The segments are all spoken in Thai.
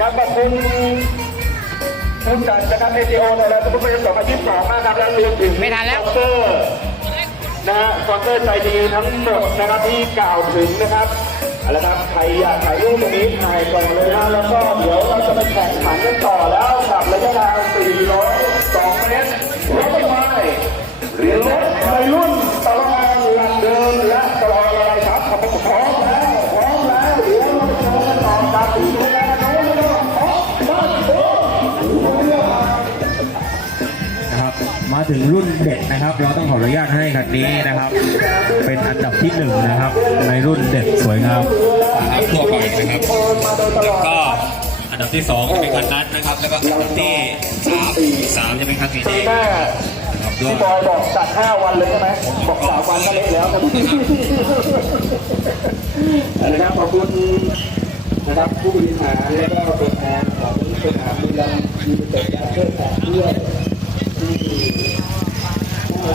นะครับขอบคุณผู้จัดนะครับเอทีโอในแล้วทุกคนสองอาชีพสองมากครับแล้วรวมถึงไม่ทันแล้วสปอนเซอร์นะฮะสปอนเซอร์ใจดีทั้งหมดนะครับที่กล่าวถึงนะครับเอาละครับใครอยากถ่ายรูปตรงนี้ถ่ายก่อนเลยนะแล้วก็เดี๋ยวเราจะไปแข่งขันกันต่อแล้วกับระยะทาง มาถึงรุ่นเด็กนะครับ เราต้องขออนุญาตให้คันนี้นะครับ เป็นอันดับที่หนึ่งนะครับ ในรุ่นเด็กสวยงามนะครับทั่วไปนะครับแล้วก็อันดับที่สองจะเป็นคันนั้นนะครับ แล้วก็อันดับที่สามสามจะเป็นคันสีแดงแม่นะครับด้วพี่ยบอยบอกจัดห้าวันเลยใช่ไหมบอกสามวันก็เละแล้วครับนะครับขอบคุณนะครับผู้บริหารและก็ตัวแทนของสนามบุรีรัมย์ยูไนเต็ดและเพื่อนแทนด้วยที่น่ารักนะครับเพื่อเพื่อช่วยเหลือกันมาตลอดรุ่นที่มาแสดงด้วย นะ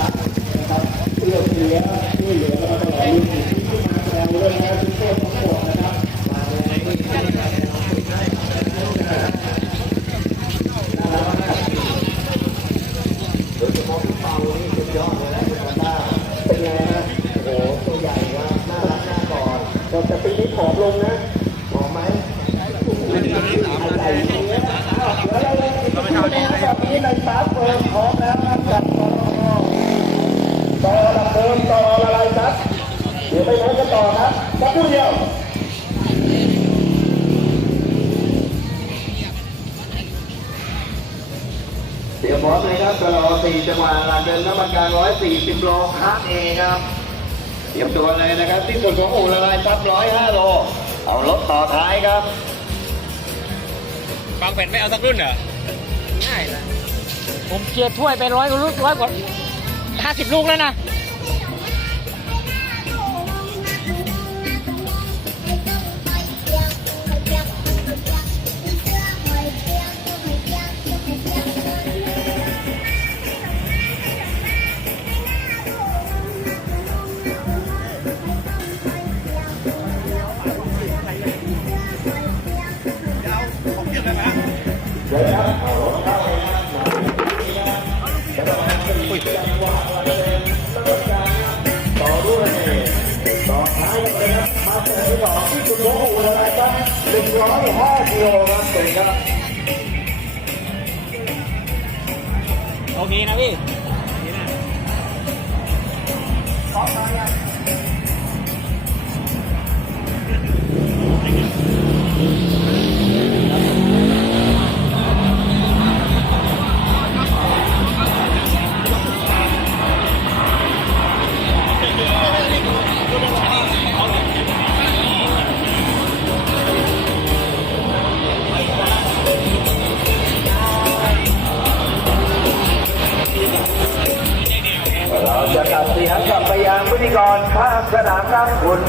ครับทุกคนทั้งหมดนะครับมาในที่เป็นไงฮะโอ้โหตัวใหญ่มากน่ารักน่ากอดแต่แต่ปีนี้ผอมลงนะผอมไหม อะไรเนี่ยอ้าวเดี๋ยวเราเลยไปดูแบบนี้ ในสามเฟิร์มพร้อมแล้วครับกับต่อต่อระเบิมต่ออะไรครับเดี๋ยวไปโน้กันต่อครับสักครู่เดียวเสียบอสเลยครับตลอด4จังหวะหลังเดินน้ำมันการ140โลคาร์เอครับเตรียมตัวเลยนะครับ ที่สุดของอู่ละลายซับ105โล เอารถต่อท้ายครับบางเป็ดไม่เอาสักรุ่นเหรอง่ายนะ ผมเกียร์ถ้วยไปร้อยกว่าลูกร้อยกว่าห้าสิบลูกแล้วนะต่อ ที่สองที่คุณโมอู่ละลายครับ105กิโลครับสวัสดีครับโอเคนะพี่ ยงกลับไปยังพิธีกรข้างสนามครับคุณ